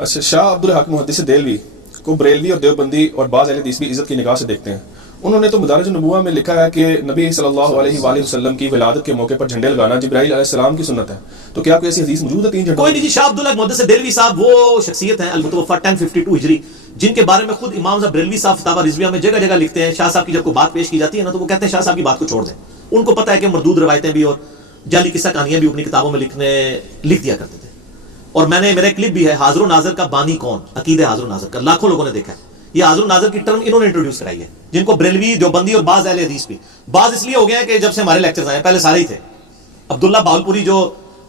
اچھا، شاہ عبدالحق محدث دہلوی کو بریلوی اور دیوبندی اور بعض اہل حدیث بھی عزت کی نگاہ سے دیکھتے ہیں. انہوں نے تو مدارج النبوہ میں لکھا ہے کہ نبی صلی اللہ علیہ وآلہ وسلم کی ولادت کے موقع پر جھنڈے لگانا جبرائیل علیہ السلام کی سنت ہے. تو کیا کوئی ایسی حدیث موجود ہے 3 جھنڈوں؟ کوئی نہیں جی. شاہ عبدالحق محدث دہلوی صاحب وہ شخصیت ہیں المتوفی 1052 ہجری، جن کے بارے میں خود امام صاحب بریلوی صاحب فتاوی رضویہ میں جگہ جگہ لکھتے ہیں. شاہ صاحب کی جب کوئی بات پیش کی جاتی ہے نا تو وہ کہتے ہیں شاہ صاحب کی بات کو چھوڑ دیں. ان کو پتہ ہے کہ مردود روایتیں بھی اور جعلی قصہ کہانیاں بھی اپنی کتابوں میں لکھ دیا کرتے تھے. اور میں نے، میرا کلپ بھی ہے، حاضر و ناظر کا بانی کون، عقیدہ حاضر و ناظر کا، لاکھوں لوگوں نے دیکھا ہے. یہ حاضر و ناظر کی ٹرم انہوں نے انٹروڈیوس کرائی ہے، جن کو بریلوی، دیوبندی اور بعض اہل حدیث بھی، بعض اس لیے ہو گئے ہیں کہ جب سے ہمارے لیکچرز آئے، پہلے سارے ہی تھے. عبداللہ باولپوری جو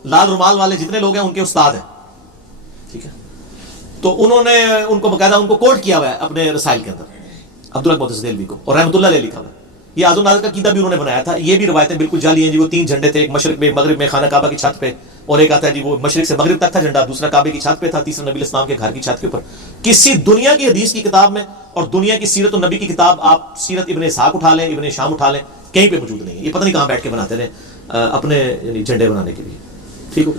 لال رومال والے جتنے لوگ ہیں ان کے استاد ہیں، ٹھیک ہے. تو انہوں نے ان کو باقاعدہ ان کو کوٹ کیا ہوا ہے اپنے رسائل کے اندر، عبداللہ محدث دہلوی کو، اور رحمۃ اللہ علیہ لکھا ہوا ہے. یہ حاضر و ناظر کا عقیدہ بھی انہوں نے بنایا تھا. یہ بھی روایتیں بالکل جعلی ہیں جی. وہ 3 جھنڈے تھے، ایک مشرق میں، مغرب میں خانہ کعبہ کی چھت پہ، اور ایک آتا ہے جی وہ مشرق سے مغرب تک تھا جھنڈا، دوسرا کعبے کی چھت پہ تھا، تیسرا نبی اسلام کے گھر کی چھت کے اوپر. کسی دنیا کی حدیث کی کتاب میں اور دنیا کی سیرت النبی کی کتاب، آپ سیرت ابن اسحاق اٹھا لیں، ابن شام اٹھا لیں، کہیں پہ موجود نہیں ہے. یہ پتہ نہیں کہاں بیٹھ کے بناتے رہے اپنے یعنی جھنڈے بنانے کے لیے. ٹھیک ہو.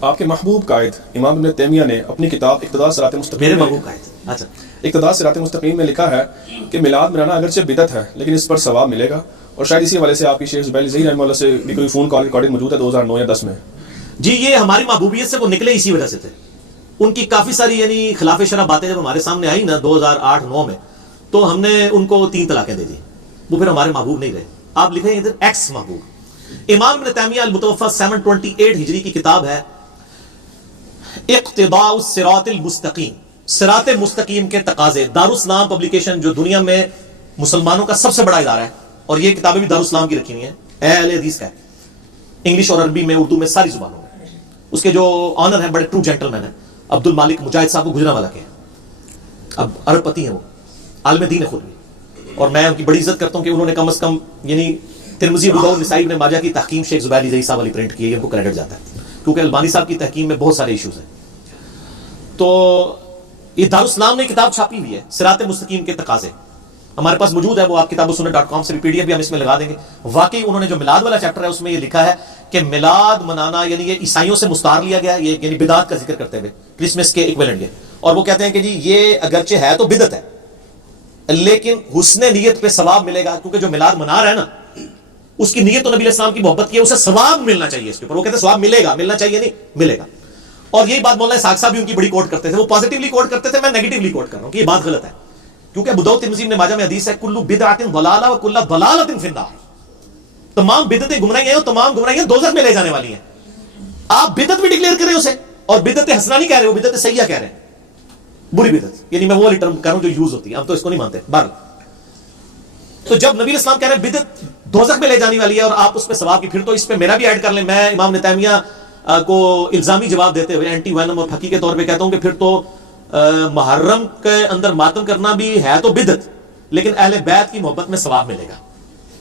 آپ کے محبوب قائد امام ابن تیمیہ نے اپنی کتاب اقتداء صراط مستقیم، میرے محبوب قائد، اچھا، اقتداء صراط مستقیم میں لکھا ہے کہ میلاد منانا اگرچہ بدعت ہے لیکن اس پر ثواب ملے گا. اور شاید اسی حوالے سے آپ کی شیخ زبیر ضحی رحمہ اللہ سے بھی کوئی فون کال ریکارڈنگ موجود ہے 2009 یا 10 میں. جی یہ ہماری محبوبیت سے وہ نکلے اسی وجہ سے تھے. ان کی کافی ساری یعنی خلاف شرع باتیں جب ہمارے سامنے آئی نا 2008-9 میں، تو ہم نے ان کو 3 طلاقیں دے دی. وہ پھر ہمارے محبوب نہیں رہے. آپ لکھیں ادھر ایکس محبوب. امام ابن تیمیہ المتوفی 728 ہجری کی کتاب ہے اقتداء الصراط المستقیم، صراط مستقیم کے تقاضے. دارالاسلام پبلیکیشن جو دنیا میں مسلمانوں کا سب سے بڑا ادارہ ہے، اور یہ کتابیں بھی دارالاسلام کی رکھی ہوئی ہیں، اہل حدیث کا ہے، انگلش اور عربی میں، اردو میں، ساری زبانوں میں. اس کے جو آنر ہیں، بڑے ٹرو جینٹل مین ہیں، عبد المالک مجاہد صاحب کو گجرانوالہ کے ہیں، اب عرب پتی ہیں، وہ عالم دین ہے خود بھی. اور میں ان کی بڑی عزت کرتا ہوں کہ انہوں نے کم از کم یعنی ترمذی، ابو داؤد، نسائی، ابن ماجہ کی تحقیم شیخ زبیر ضحی صاحب والی پرنٹ کی ہے، ان کو کریڈٹ جاتا ہے، کیونکہ البانی صاحب کی تحقیم میں بہت سارے ایشوز ہیں. تو یہ دارالاسلام نے کتاب چھاپی ہوئی ہے صراط مستقیم کے تقاضے، ہمارے پاس موجود ہے. وہ آپ کتابوسنت.com سے بھی پی ڈی ایف بھی ہم اس میں لگا دیں گے. واقعی انہوں نے جو میلاد والا چیپٹر ہے اس میں یہ لکھا ہے کہ میلاد منانا یعنی یہ عیسائیوں سے مستعار لیا گیا ہے، یہ یعنی بدعت کا ذکر کرتے ہوئے کرسمس کے ایکویلنٹ ہے. اور وہ کہتے ہیں کہ جی یہ اگرچہ ہے تو بدعت ہے لیکن حسن نیت پہ ثواب ملے گا، کیونکہ جو میلاد منا رہا ہے نا اس کی نیت تو نبی علیہ السلام کی محبت کی ہے، اسے ثواب ملنا چاہیے اس کے اوپر. وہ کہتے ہیں ثواب ملے گا، ملنا چاہیے نہیں، ملے گا. اور یہی بات مولانا اسحاق صاحب بھی ان کی بڑی کوٹ کرتے تھے. وہ پازیٹیولی کوٹ کرتے تھے، میں نیگیٹیولی کوٹ کر رہا ہوں کہ یہ بات غلط ہے. کیونکہ ابو داؤد ترمذی ابن ماجہ میں حدیث ہے کل بدعۃ ضلالہ وکل ضلالۃ فی النار، تمام بدعتیں گمراہی ہیں اور تمام گمراہیاں دوزخ میں لے جانے والی ہیں. آپ بدعت بھی ڈکلیئر کریں اسے، اور بدعت حسنہ نہیں کہہ رہے، وہ بدعت سیئہ کہہ رہے ہیں، بری بدعت. یعنی میں وہ والی ٹرم کہہ رہا ہوں جو یوز ہوتی ہے، ہم تو اس کو نہیں مانتے. بہرحال تو جب نبی علیہ السلام کہہ رہے ہیں بدعت دوزخ میں لے جانے والی ہے اور آپ اس پہ ثواب کی، پھر تو اس پہ میرا بھی ایڈ کر لیں. میں امام ابن تیمیہ کو الزامی جواب دیتے ہوئے اینٹی وینم اور پھکی کے طور پہ کہتا ہوں کہ پھر تو محرم کے اندر ماتم کرنا بھی ہے تو بدعت، لیکن اہل بیت کی محبت میں ثواب ملے گا،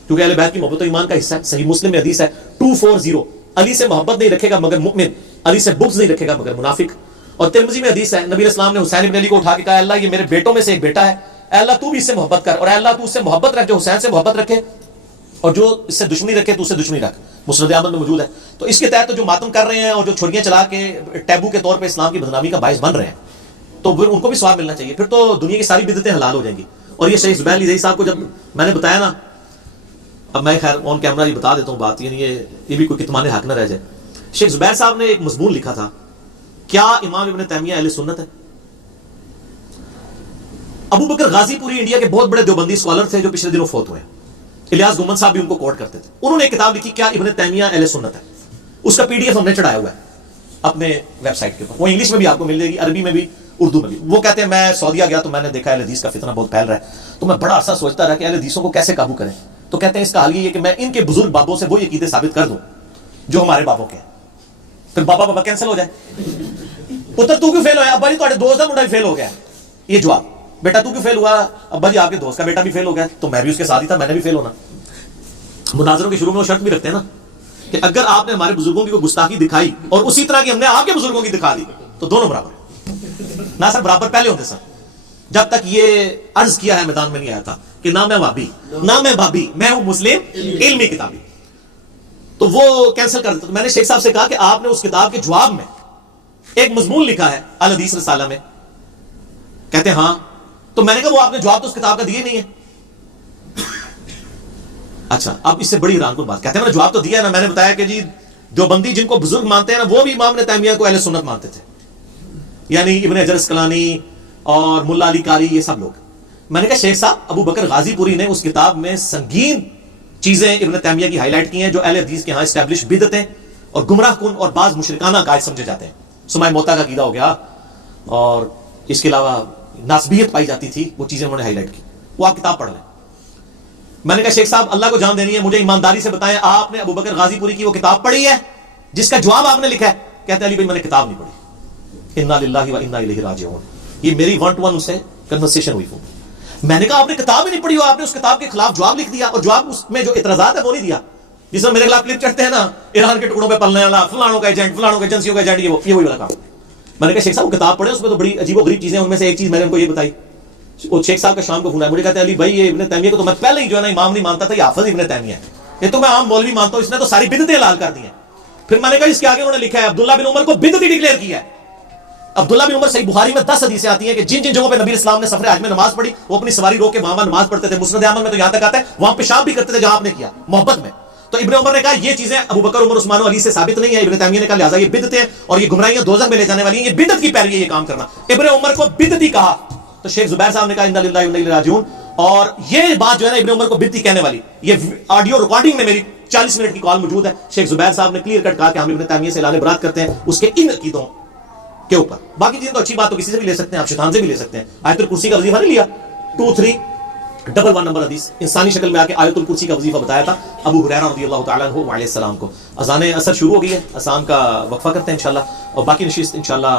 کیونکہ اہل بیت کی محبت تو ایمان کا حصہ ہے. صحیح مسلم میں حدیث ہے 240، علی سے محبت نہیں رکھے گا مگر مؤمن، علی سے بغض نہیں رکھے گا مگر منافق. اور ترمذی میں حدیث ہے نبی علیہ السلام نے حسین ابن علی کو اٹھا کے کہا اللہ یہ میرے بیٹوں میں سے ایک بیٹا ہے، اے اللہ تو بھی اس سے محبت کر، اور اے اللہ تو اس سے محبت رکھ جو حسین سے محبت رکھے، اور جو اس سے دشمنی رکھے تو اس سے دشمنی رکھ. مسند احمد میں موجود ہے. تو اس کے تحت جو ماتم کر رہے ہیں اور جو چھڑیاں چلا کے ٹیبو کے طور پہ اسلام کی بدنامی کا باعث بن رہے ہیں تو پھر ان کو بھی ثواب ملنا چاہیے. پھر تو دنیا کی ساری بدعتیں حلال ہو جائیں گی. اور یہ شیخ زبیر ضحی صاحب کو جب میں نے بتایا نا، اب میں خیر آن کیمرہ یہ بتا دیتا ہوں بات، یعنی یہ بھی کوئی کتمان حق نہ رہ جائے. شیخ زبیر صاحب نے ایک مضمون لکھا تھا، کیا امام ابن تیمیہ اہل سنت ہے؟ ابو بکر غازی پوری انڈیا کے بہت بڑے دیوبندی اسکالر تھے جو پچھلے دنوں فوت ہوئے. الیاس گومن صاحب بھی ان کو کوٹ کرتے تھے. انہوں نے ایک کتاب لکھی کیا ابن تیمیہ اہل سنت ہے. اس کا پی ڈی ایف ہم نے چڑھایا ہوا ہے اپنے ویب سائٹ کے اوپر. وہ انگلش میں بھی آپ کو مل جائے گی، عربی میں بھی، اردو میں بھی. وہ کہتے ہیں میں سعودیہ گیا تو میں نے دیکھا اہل حدیث کا فتنہ بہت پھیل رہا ہے، تو میں بڑا عرصہ سوچتا رہا کہ اہل حدیثوں کو کیسے قابو کریں. تو کہتے ہیں اس کا حل یہ ہے کہ میں ان کے بزرگ بابوں سے وہ عقیدے ثابت کر دوں جو ہمارے بابوں کے ہیں. پھر بابا کینسل ہو جائے. پتر تو کیوں فیل ہوا؟ ابا جی تھوڑے دوست کا منڈا بھی فیل ہو گیا. یہ جواب. بیٹا تو کیوں فیل ہوا؟ ابا جی آپ کے دوست کا بیٹا بھی فیل ہو گیا، تو میں بھی اس کے ساتھ ہی تھا، میں نے بھی فیل ہونا. مناظروں کے شروع میں وہ شرط بھی رکھتے ہیں نا کہ اگر آپ نے ہمارے بزرگوں کی کوئی گستاخی دکھائی اور اسی طرح کی ہم نے آپ کے بزرگوں کی دکھا دی تو دونوں برابر. نہ سر برابر پہلے ہوتے سر، جب تک یہ عرض کیا ہے میدان میں نہیں آیا تھا کہ نہ میں وابی نہ میں بابی، میں ہوں مسلم علمی کتابی. تو وہ کینسل کر دیتا. تو میں نے شیخ صاحب سے کہا کہ آپ نے اس کتاب کے جواب میں ایک مضمون لکھا ہے الحدیث رسالہ میں. کہتے ہیں ہاں. تو میں نے کہا وہ آپ نے جواب تو اس کتاب کا دیے نہیں ہے. اچھا اب اس سے بڑی حیران کن بات, کہتے ہیں میں نے جواب تو دیا نا, میں نے بتایا کہ جی دیوبندی جن کو بزرگ مانتے ہیں نا وہ بھی امام ابن تیمیہ کو اہل سنت مانتے تھے, یعنی ابن حجر اسقلانی اور ملا علی قاری یہ سب لوگ. میں نے کہا شیخ صاحب ابو بکر غازی پوری نے اس کتاب میں سنگین چیزیں ابن تیمیہ کی ہائی لائٹ کی ہیں جو اہل حدیث کے ہاں اسٹیبلش بدعتیں اور گمراہ کن اور بعض مشرکانہ عقائد سمجھے جاتے ہیں. سماع موتا کا عقیدہ ہو گیا اور اس کے علاوہ ناسبیت پائی جاتی تھی, وہ چیزیں انہوں نے ہائی لائٹ کی. وہ آپ کتاب پڑھ لیں. میں نے کہا شیخ صاحب اللہ کو جان دینی ہے, مجھے ایمانداری سے بتائیں آپ نے ابو بکر غازی پوری کی وہ کتاب پڑھی ہے جس کا جواب آپ نے لکھا ہے؟ کہتے ہیں علی بھائی میں نے کتاب نہیں پڑھی. انا للہ و انا الیہ راجعون. یہ میری 1 to 1 سے کنورسیشن ہوئی. میں نے کہا آپ نے کتاب ہی نہیں پڑھی ہو, آپ نے اس کتاب کے خلاف جواب لکھ دیا, اور جواب اس میں جو اعتراضات ہے وہ نہیں دیا. جس میں میرے خلاف کلپ چڑھتے ہیں نا, ایران کے ٹکڑوں پہ پلنے والا, فلانوں کا ایجنٹ, فلانوں کے ایجنسیوں کا ایجنٹ, یہ وہی والا کام. میں نے کہا شیخ صاحب کتاب پڑھیں, اس میں تو بڑی عجیب و غریب چیزیں ہیں. ان میں سے ایک چیز میں نے ان کو یہ بتائی. وہ شیخ صاحب کا شام کو فون آیا, مجھے کہتے ہیں علی بھائی یہ ابن تیمیہ کو تو میں پہلے ہی جو ہے نا امام نہیں مانتا تھا, یہ حافظ ابن تیمیہ ہے, یہ تو میں عام مولوی مانتا ہوں, اس نے تو ساری بدعتیں حلال کر دی ہیں. پھر میں نے کہا اس کے آگے انہوں نے لکھا ہے عبداللہ بن عمر کو بدعتی ڈکلیئر کیا ہے. عبداللہ بن عمر صحیح بخاری میں 10 حدیثیں آتی ہیں کہ جن جن جگہوں پہ نبی اسلام نے سفر حج میں نماز پڑھی وہ اپنی سواری روک کے وہاں نماز پڑھتے تھے. مسند احمد میں تو یہاں تک آتا ہے وہاں پیشاب بھی کرتے تھے جہاں آپ نے کیا محبت میں. تو ابن عمر نے کہا یہ چیزیں ابو بکر عمر عثمان و علی سے ثابت نہیں ہے. ابن تیمیہ نے کہا لہٰذا یہ بدعتیں اور یہ گمراہیاں دوزخ میں لے جانے والی ہیں, یہ بدعت کی پیروی ہے یہ کام کرنا. ابن عمر کو بدعتی کہا تو شیخ زبیر صاحب نے کہا انا للہ و انا الیہ راجعون. اور یہ بات جو ہے نا ابن عمر کو بدعتی کہنے والی, یہ آڈیو ریکارڈنگ میں میری 40 منٹ کی کال موجود ہے. شیخ زبیر صاحب نے کلیئر کٹ کہا کہ ہم ابن تیمیہ سے اعلان برات کرتے ہیں اس کے ان عقیدوں کے اوپر. باقی چیزیں تو اچھی بات تو کسی سے بھی لے سکتے ہیں, آپ شیطان سے بھی لے سکتے ہیں. آیت الکرسی کا وظیفہ نہیں لیا, 2311 نمبر حدیث انسانی شکل میں آ کے آیت الکرسی کا وظیفہ بتایا تھا ابو ہریرہ رضی اللہ تعالیٰ عنہ علیہ السلام کو. اذان اثر شروع ہو گئی ہے, اذان کا وقفہ کرتے ہیں انشاءاللہ, اور باقی نشست انشاءاللہ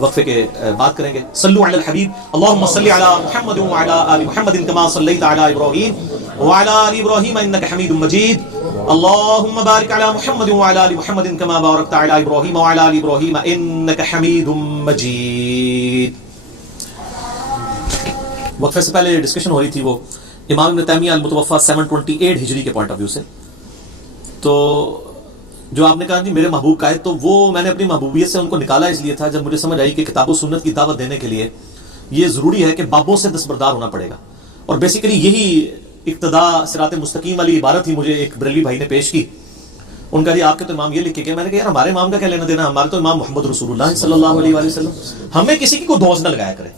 وقفے کے بات کریں گے. صلو علی الحبیب اللہم صلی علی محمد وعلی آل محمد کما صلیت علی ابراہیم وعلی آل ابراہیم انک حمید مجید. اللہم بارک علی محمد وعلی آل محمد کما بارکت علی ابراہیم وعلی آل ابراہیم انک حمید مجید. وقفے سے پہلے ڈسکشن ہو رہی تھی وہ امام ابن تیمیہ المتوفی 728 ہجری کے پوائنٹ آف ویو سے. تو جو آپ نے کہا جی میرے محبوب کا ہے, تو وہ میں نے اپنی محبوبیت سے ان کو نکالا اس لیے تھا جب مجھے سمجھ آئی کہ کتاب و سنت کی دعوت دینے کے لیے یہ ضروری ہے کہ بابوں سے دستبردار ہونا پڑے گا. اور بیسیکلی یہی اقتدا صراط مستقیم والی عبارت ہی مجھے ایک بریلوی بھائی نے پیش کی. ان کا جی آپ کے تو امام یہ لکھ کے گئے. میں نے کہا یار ہمارے امام کا کیا لینا دینا, ہمارے تو امام محمد رسول اللہ صلی اللہ علیہ وآلہ وسلم. ہمیں کسی کی کوئی دوست نہ لگایا کرے,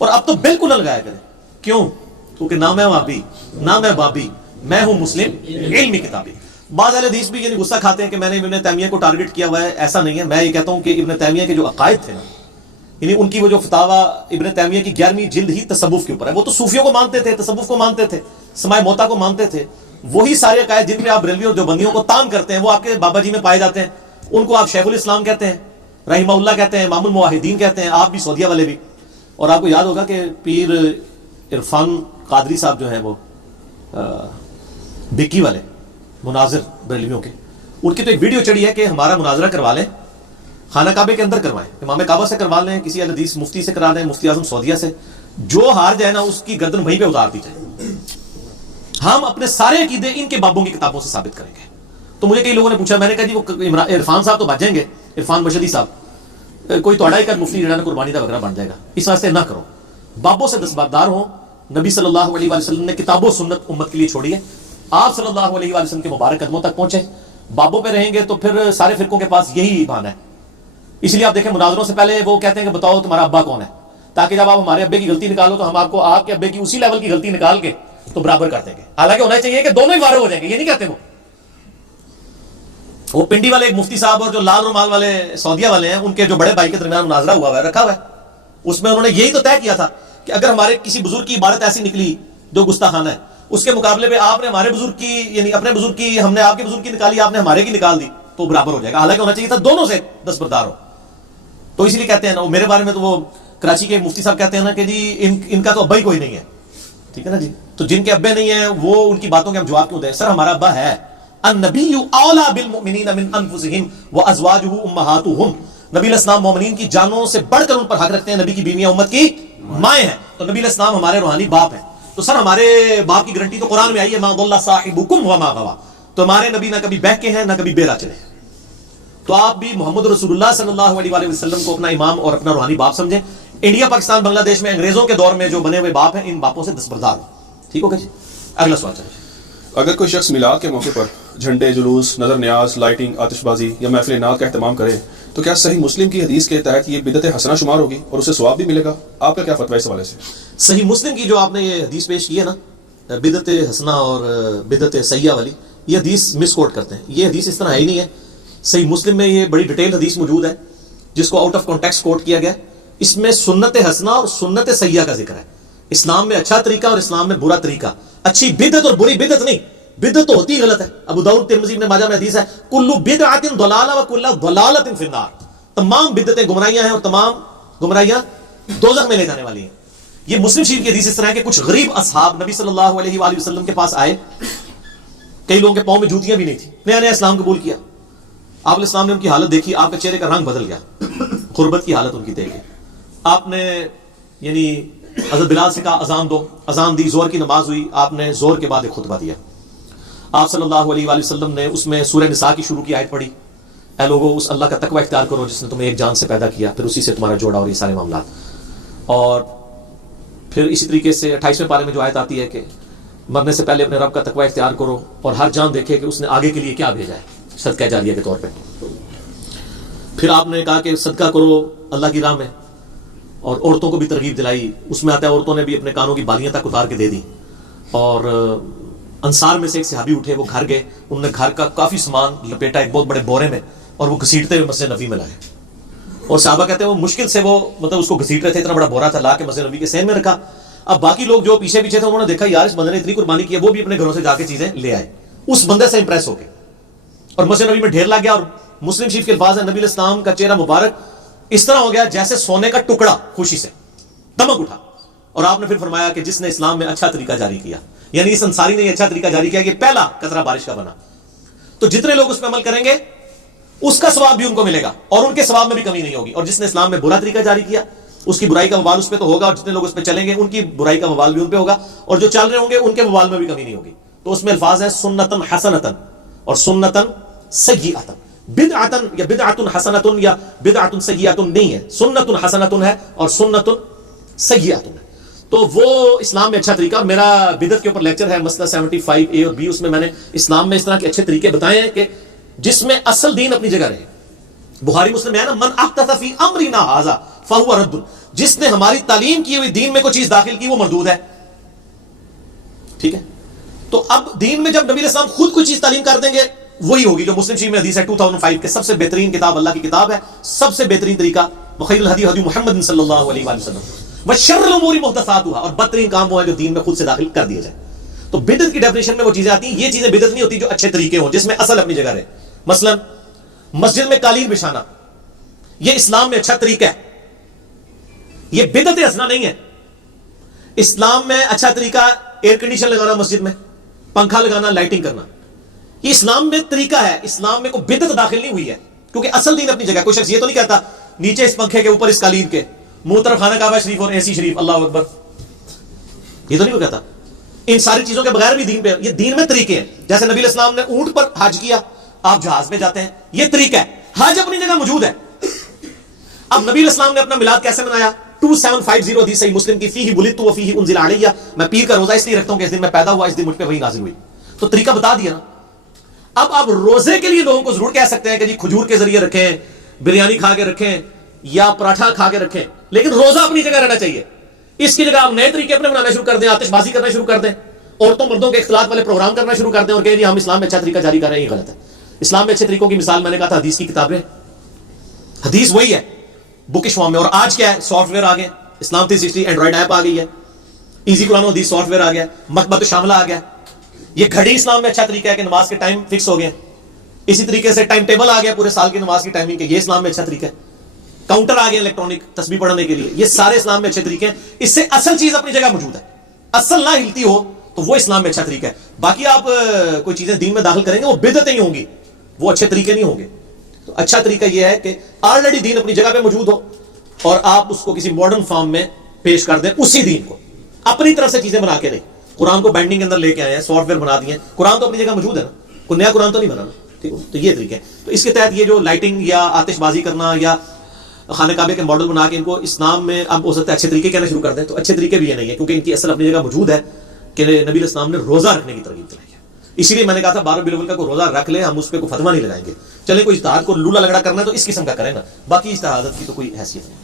اور اب تو بالکل نہ لگایا کرے. کیوں؟ کیونکہ نہ میں وابی نہ میں بابی, میں ہوں مسلم علمی کتابی. بعض اہل حدیث بھی یعنی غصہ کھاتے ہیں کہ میں نے ابن تیمیہ کو ٹارگٹ کیا ہوا ہے. ایسا نہیں ہے. میں یہ کہتا ہوں کہ ابن تیمیہ کے جو عقائد تھے نا, یعنی ان کی وہ جو فتاوا ابن تیمیہ کی 11ویں جلد ہی تصوف کے اوپر ہے. وہ تو صوفیوں کو مانتے تھے, تصوف کو مانتے تھے, سماع موتا کو مانتے تھے. وہی سارے عقائد جن پہ آپ بریلوی اور دیوبندیوں کو تان کرتے ہیں وہ آپ کے بابا جی میں پائے جاتے ہیں. ان کو آپ شیخ الاسلام کہتے ہیں, رحمہ اللہ کہتے ہیں, امام الموحدین کہتے ہیں, آپ بھی سعودیہ والے بھی. اور آپ کو یاد ہوگا کہ پیر عرفان قادری صاحب جو ہیں وہ بکی والے مناظر بریلویوں کے, ان کی تو ایک ویڈیو چڑھی ہے کہ ہمارا مناظرہ کروا لیں, خانہ کعبے کے اندر کروائیں, امام کعبہ سے کروا لیں, کسی حدیث مفتی سے کرا دیں, مفتی اعظم سعودیہ سے, جو ہار جائے نا اس کی گردن وہیں پہ اتار دی جائے. ہم اپنے سارے عقیدے ان کے بابوں کی کتابوں سے ثابت کریں گے. تو مجھے کئی لوگوں نے پوچھا, میں نے کہا جی وہ عرفان صاحب تو بچ جائیں گے, عرفان مشہدی صاحب کوئی توڑا ہی کر مفتی جڑا نا قربانی دا وغیرہ بن جائے گا. اس واسطے نہ کرو, بابوں سے دستبردار ہوں. نبی صلی اللہ علیہ وآلہ وسلم نے کتاب و سنت امت کے لیے چھوڑی ہے. آپ صلی اللہ علیہ وآلہ وسلم کے مبارک قدموں تک پہنچے. بابوں پہ رہیں گے تو پھر سارے فرقوں کے پاس یہی بہانہ ہے. اس لیے آپ دیکھیں مناظروں سے پہلے وہ کہتے ہیں کہ بتاؤ تمہارا ابا کون ہے, تاکہ جب آپ ہمارے ابے کی غلطی نکالو تو ہم آپ کو آپ کے ابے کی اسی لیول کی غلطی نکال کے تو برابر کر دیں گے. حالانکہ ہونا چاہیے کہ دونوں ہی وارے ہو جائیں گے, یہ نہیں کہتے. وہ پنڈی والے ایک مفتی صاحب اور جو لال رومال والے سعودیہ والے ہیں, ان کے جو بڑے بھائی کے درمیان مناظرہ ہوا ہے, رکھا ہوا ہے, اس میں انہوں نے یہی تو طے کیا تھا کہ اگر ہمارے کسی بزرگ کی عبارت ایسی نکلی جو گستاخانہ ہے, اس کے مقابلے پہ آپ نے ہمارے بزرگ کی یعنی اپنے بزرگ کی, ہم نے آپ کے بزرگ کی نکالی, آپ نے ہمارے کی نکال دی, تو برابر ہو جائے گا. حالانکہ ہونا چاہیے تھا دونوں سے دستبردار ہو. تو اس لیے کہتے ہیں نا, میرے بارے میں تو وہ کراچی کے مفتی صاحب کہتے ہیں نا کہ جی ان کا تو ابا ہی کوئی نہیں ہے. ٹھیک ہے نا جی, تو جن کے ابے نہیں ہیں وہ ان کی باتوں کے ہم جواب کیوں دیں. سر ہمارا ابا ہے, النبی اولا بالمؤمنین من انفسہم وازواجہ امہاتہم. نبی علیہ السلام مومنین کی جانوں سے بڑھ کر ان پر حق رکھتے ہیں. نبی کی بیویاں امت کی مائیں ہیں, تو نبی علیہ السلام ہمارے روحانی باپ ہیں. تو سر ہمارے باپ کی گارنٹی تو قرآن میں آئی ہے, ما ضل صاحبکم وما غوا. تو ہمارے نبی نہ کبھی بہکے ہیں نہ کبھی بیرا چلے ہیں. تو آپ بھی محمد رسول اللہ صلی اللہ علیہ وآلہ وسلم کو اپنا امام اور اپنا روحانی باپ سمجھیں. انڈیا پاکستان بنگلہ دیش میں انگریزوں کے دور میں جو بنے ہوئے باپ ہیں ان باپوں سے دستبردار ہو. ٹھیک ہوگا جی. اگلا سوال چاہیے. اگر کوئی شخص میلاد کے موقع پر جھنڈے، جلوس، نظر نیاز، لائٹنگ، آتش بازی یا محفل نعت کا اہتمام کرے تو کیا صحیح مسلم کی حدیث کے تحت یہ بدعت حسنہ شمار ہوگی اور اسے ثواب بھی ملے گا؟ آپ کا کیا فتویٰ اس حوالے سے؟ صحیح مسلم کی جو آپ نے یہ حدیث پیش کی ہے نا بدعت حسنہ اور بدعت سیئہ والی، یہ حدیث مس کوٹ کرتے ہیں. یہ حدیث اس طرح ہے ہی نہیں ہے. صحیح مسلم میں یہ بڑی ڈیٹیل حدیث موجود ہے جس کو آؤٹ آف کانٹیکسٹ کوٹ کیا گیا. اس میں سنت حسنہ اور سنت سیئہ کا ذکر ہے. اسلام میں اچھا طریقہ اور اسلام میں برا طریقہ. اچھی بدعت اور بری بدعت نہیں. بدعت تو ہوتی غلط ہے. ابو داؤد ترمذی ابن ماجہ میں حدیث ہے کل بدعۃ ضلالہ وکل ضلالۃ فی النار. تمام بدعتیں گمراہیاں ہیں اور تمام گمراہیاں دوزخ میں لے جانے والی ہیں. یہ مسلم شریف کی حدیث اس طرح ہے کہ کچھ غریب اصحاب نبی صلی اللہ علیہ وآلہ وسلم کے پاس آئے. کئی لوگوں کے پاؤں میں جوتیاں بھی نہیں تھی. نیا نیا اسلام قبول کیا. آپ علیہ السلام نے ان کی حالت دیکھی. آپ کے چہرے کا رنگ بدل گیا. غربت کی حالت ان کی دیکھی. آپ نے یعنی حضرت بلال سے کہا اذان دو. اذان دی. زور کی نماز ہوئی. آپ نے زور کے بعد ایک خطبہ دیا. آپ صلی اللہ علیہ وآلہ وسلم نے اس میں سورہ نساء کی شروع کی آیت پڑھی. اے لوگو اس اللہ کا تقوی اختیار کرو جس نے تمہیں ایک جان سے پیدا کیا پھر اسی سے تمہارا جوڑا اور یہ سارے معاملات. اور پھر اسی طریقے سے 28ویں پارے میں جو آیت آتی ہے کہ مرنے سے پہلے اپنے رب کا تقوی اختیار کرو اور ہر جان دیکھے کہ اس نے آگے کے لیے کیا بھیجا ہے صدقہ جاریہ کے طور پہ. پھر آپ نے کہا کہ صدقہ کرو اللہ کی راہ میں اور عورتوں کو بھی ترغیب دلائی. اس میں آتا ہے عورتوں نے بھی اپنے کانوں کی بالیاں تک اتار کے دے دی. اور انصار میں سے ایک صحابی اٹھے, وہ گھر گئے, انہوں نے گھر کا کافی سامان لپیٹا ایک بہت بڑے بورے میں اور وہ گھسیٹتے ہوئے مسجد نبی میں لائے. اور صحابہ کہتے ہیں وہ مشکل سے وہ مطلب اس کو گھسیٹ رہے تھے, اتنا بڑا بورا تھا, لا کے مسجد نبی کے سین میں رکھا. اب باقی لوگ جو پیچھے پیچھے تھے انہوں نے دیکھا یار اس بندے نے اتنی قربانی کی ہے, وہ بھی اپنے گھروں سے جا کے چیزیں لے آئے. اس بندے سے امپریس ہو کے اور مسجد نبی میں ڈھیر لگ گیا. اور مسلم شریف کے الفاظ ہیں نبی علیہ السلام کا چہرہ مبارک اس طرح ہو گیا جیسے سونے کا ٹکڑا خوشی سے دمک اٹھا. اور آپ نے پھر فرمایا کہ جس نے اسلام میں اچھا طریقہ جاری کیا, یعنی اس انصاری نے یہ اچھا طریقہ جاری کیا کہ پہلا قطرہ بارش کا بنا, تو جتنے لوگ اس پہ عمل کریں گے اس کا ثواب بھی ان کو ملے گا اور ان کے ثواب میں بھی کمی نہیں ہوگی. اور جس نے اسلام میں برا طریقہ جاری کیا اس کی برائی کا وبال اس پہ تو ہوگا, اور جتنے لوگ اس پہ چلیں گے ان کی برائی کا وبال بھی ان پہ ہوگا, اور جو چل رہے ہوں گے ان کے وبال میں بھی کمی نہیں ہوگی. تو اس میں الفاظ ہیں سنتن حسنتن اور سنتن سیئتن. بدعتن یا بدعتن حسنتن یا بدعتن سیئتن نہیں ہے, سنتن حسنتن ہے اور سنتن سیئتن ہے. تو وہ اسلام میں اچھا طریقہ. میرا بدعت کے اوپر لیکچر ہے مسئلہ 75A اور B, اس میں میں نے اسلام میں اس طرح کے اچھے طریقے بتائے ہیں کہ جس میں اصل دین اپنی جگہ رہے. بخاری مسلم ہے نا من احدث فی امرنا ھذا فہو رد, جس نے ہماری تعلیم کی ہوئی دین میں کوئی چیز داخل کی وہ مردود ہے. ٹھیک ہے, تو اب دین میں جب نبی علیہ السلام خود کوئی چیز تعلیم کر دیں گے وہی ہوگی جو مسلم شریف میں حدیث ہے 2005 کے سب سے بہترین کتاب اللہ کی کتاب ہے, سب سے بہترین طریقہ وخیر الہدی ہدی محمد صلی اللہ علیہ وآلہ وسلم وشر الامور محدثاتها, اور بدترین کام وہ ہے جو دین میں خود سے داخل کر دیے جائیں. تو بدعت کی ڈیفینیشن میں وہ چیزیں آتی ہیں. یہ چیزیں بدعت نہیں ہوتی جو اچھے طریقے ہوں جس میں اصل اپنی جگہ رہے. مثلا مسجد میں قالین بچھانا یہ اسلام میں اچھا طریقہ ہے, یہ بدعت حسنہ نہیں ہے. اسلام میں اچھا طریقہ ایئر کنڈیشن لگانا مسجد میں, پنکھا لگانا, لائٹنگ کرنا, یہ اسلام میں طریقہ ہے. اسلام میں کوئی بدعت داخل نہیں ہوئی ہے کیونکہ اصل دین اپنی جگہ. کوئی شخص یہ تو نہیں کہتا نیچے اس پنکھے کے اوپر اس قالین کے منہ طرف خانہ کعبہ شریف اور اے سی شریف اللہ اکبر, یہ تو نہیں وہ کہتا. ان ساری چیزوں کے بغیر بھی دین پہ, یہ دین میں طریقے ہیں. جیسے نبی علیہ السلام نے اونٹ پر حج کیا, آپ جہاز میں جاتے ہیں, یہ طریقہ ہے. حج اپنی جگہ موجود ہے. اب نبی علیہ السلام نے اپنا میلاد کیسے منایا؟ 2750 حدیث صحیح مسلم کی فیہ ولدت و فیہ انزل علیہ, میں پیر کا روزہ اس لیے رکھتا ہوں کہ اس دن میں پیدا ہوا, اس دن مجھ پہ وحی نازل ہوئی. تو طریقہ بتا دیا نا. اب آپ روزے کے لیے لوگوں کو ضرور کہہ سکتے ہیں کہ جی کھجور کے ذریعے رکھیں, بریانی کھا کے رکھیں یا پراٹھا کھا کے رکھیں, لیکن روزہ اپنی جگہ رہنا چاہیے. اس کی جگہ آپ نئے طریقے اپنے بنانا شروع کر دیں, آتش بازی کرنا شروع کر دیں, عورتوں مردوں کے اختلاط والے پروگرام کرنا شروع کر دیں اور کہیں جی ہم اسلام میں اچھا طریقہ جاری کر رہے ہیں, یہ غلط ہے. اسلام میں اچھے طریقوں کی مثال میں نے کہا تھا حدیث کی کتابیں. حدیث وہی ہے بکش فارم میں. اور آج کیا ہے, سافٹ ویئر آ گئے, اسلام 360 اینڈرائڈ ایپ آ گئی ہے, ایزی قرآن و حدیث سافٹ ویئر آ گیا, مکتبۃ شاملہ آ گیا. یہ گھڑی اسلام میں اچھا طریقہ ہے کہ نماز کے ٹائم فکس ہو گئے. اسی طریقے سے ٹائم ٹیبل آ گیا پورے سال کی نماز کی ٹائمنگ کے, یہ اسلام میں اچھا طریقہ ہے. کاؤنٹر آ گئے الیکٹرانک تسبیح پڑھنے کے لیے, یہ سارے اسلام میں اچھے طریقے ہیں. اس سے اصل چیز اپنی جگہ موجود ہے, اصل نہ ہلتی ہو تو وہ اسلام میں اچھا طریقہ ہے. باقی آپ کوئی چیزیں دین میں داخل کریں گے وہ بدعتیں ہی ہوں گی, وہ اچھے طریقے نہیں ہوں گے. تو اچھا طریقہ یہ ہے کہ آلریڈی دین اپنی جگہ پہ موجود ہو اور آپ اس کو کسی ماڈرن فارم میں پیش کر دیں, اسی دین کو اپنی طرف سے چیزیں بنا کے نہیں. قرآن کو بائنڈنگ کے اندر لے کے آئے ہیں, سافٹ ویئر بنا دیے. قرآن تو اپنی جگہ موجود ہے نا, کوئی نیا قرآن تو نہیں بنا نا. ٹھیک ہے، تو یہ طریقے ہیں. تو اس کے تحت یہ جو لائٹنگ یا آتش بازی کرنا یا خانہ کعبے کے ماڈل بنا کے ان کو اسلام میں اب ہو سکتا ہے اچھے طریقے کہنا شروع کر دیں، تو اچھے طریقے بھی یہ نہیں ہے، کیونکہ ان کی اصل اپنی جگہ موجود ہے کہ نبی علیہ السلام نے روزہ رکھنے کی ترغیب دلائی ہے. اسی لیے میں نے کہا تھا 12 ربیع الاول کا کوئی روزہ رکھ لے، ہم اس پہ کوئی فتویٰ نہیں لگائیں گے. چلے کوئی اجتہاد کو لولا لگڑا کرنا ہے تو اس قسم کا کریں نا، باقی اجتہادات کی تو کوئی حیثیت نہیں.